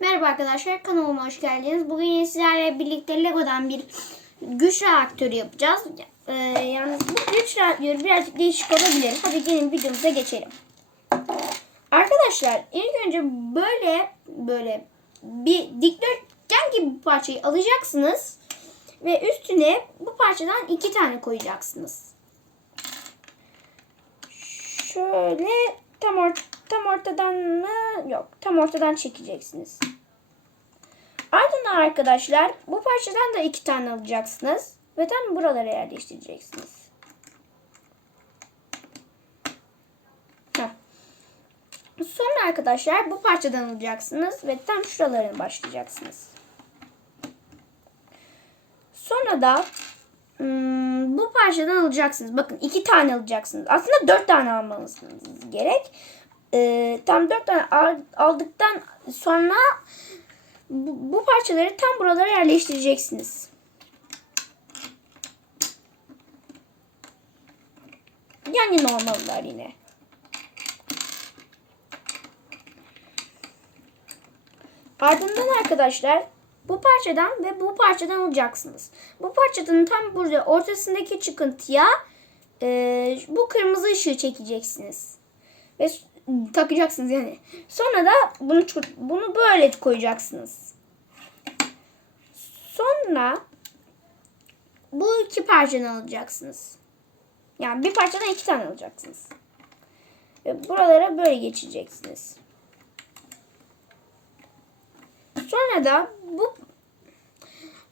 Merhaba arkadaşlar kanalıma hoş geldiniz. Bugün sizlerle birlikte Lego'dan bir güç reaktörü yapacağız. Ee, yalnız bu güç reaktörü birazcık değişik olabilir. Hadi gelin videomuza geçelim. Arkadaşlar ilk önce böyle böyle bir dikdörtgen gibi bir parçayı alacaksınız. Ve üstüne bu parçadan iki tane koyacaksınız. Şöyle tam, or tam ortadan mı? Yok. Tam ortadan çekeceksiniz. Ardından arkadaşlar bu parçadan da iki tane alacaksınız. Ve tam buralara yerleştireceksiniz. Sonra arkadaşlar bu parçadan alacaksınız ve tam şuralarına başlayacaksınız. Sonra da hmm, bu parçadan alacaksınız. Bakın iki tane alacaksınız. Aslında dört tane almanız gerek. Ee, tam dört tane al- aldıktan sonra bu, bu parçaları tam buralara yerleştireceksiniz. Yani normaller yine. Ardından arkadaşlar bu parçadan ve bu parçadan alacaksınız. Bu parçanın tam burada ortasındaki çıkıntıya e, bu kırmızı ışığı çekeceksiniz. Ve takacaksınız yani. Sonra da bunu bunu böyle koyacaksınız. Sonra bu iki parçadan alacaksınız. Yani bir parçadan iki tane alacaksınız. Ve buralara böyle geçeceksiniz. Sonra da bu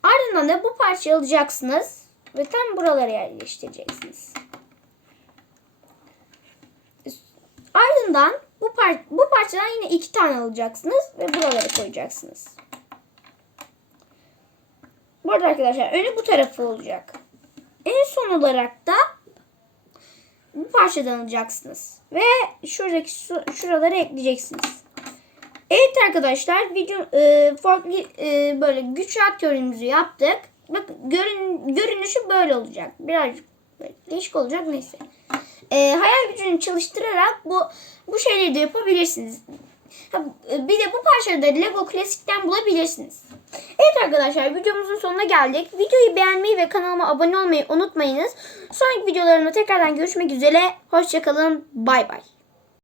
ardından da bu parçayı alacaksınız ve tam buralara yerleştireceksiniz. Ardından bu par bu parçadan yine iki tane alacaksınız ve buralara koyacaksınız. Bu arada arkadaşlar önü bu tarafı olacak. En son olarak da bu parçadan alacaksınız ve şuradaki su, şuralara ekleyeceksiniz. Evet arkadaşlar video e, farklı e, böyle güç reaktörümüzü yaptık. Bakın görün, görünüşü böyle olacak. Birazcık değişik olacak neyse. E, hayal gücünü çalıştırarak bu bu şeyleri de yapabilirsiniz. E, bir de bu parçaları da Lego Classic'ten bulabilirsiniz. Evet arkadaşlar videomuzun sonuna geldik. Videoyu beğenmeyi ve kanalıma abone olmayı unutmayınız. Sonraki videolarımda tekrardan görüşmek üzere. Hoşçakalın. Bay bay.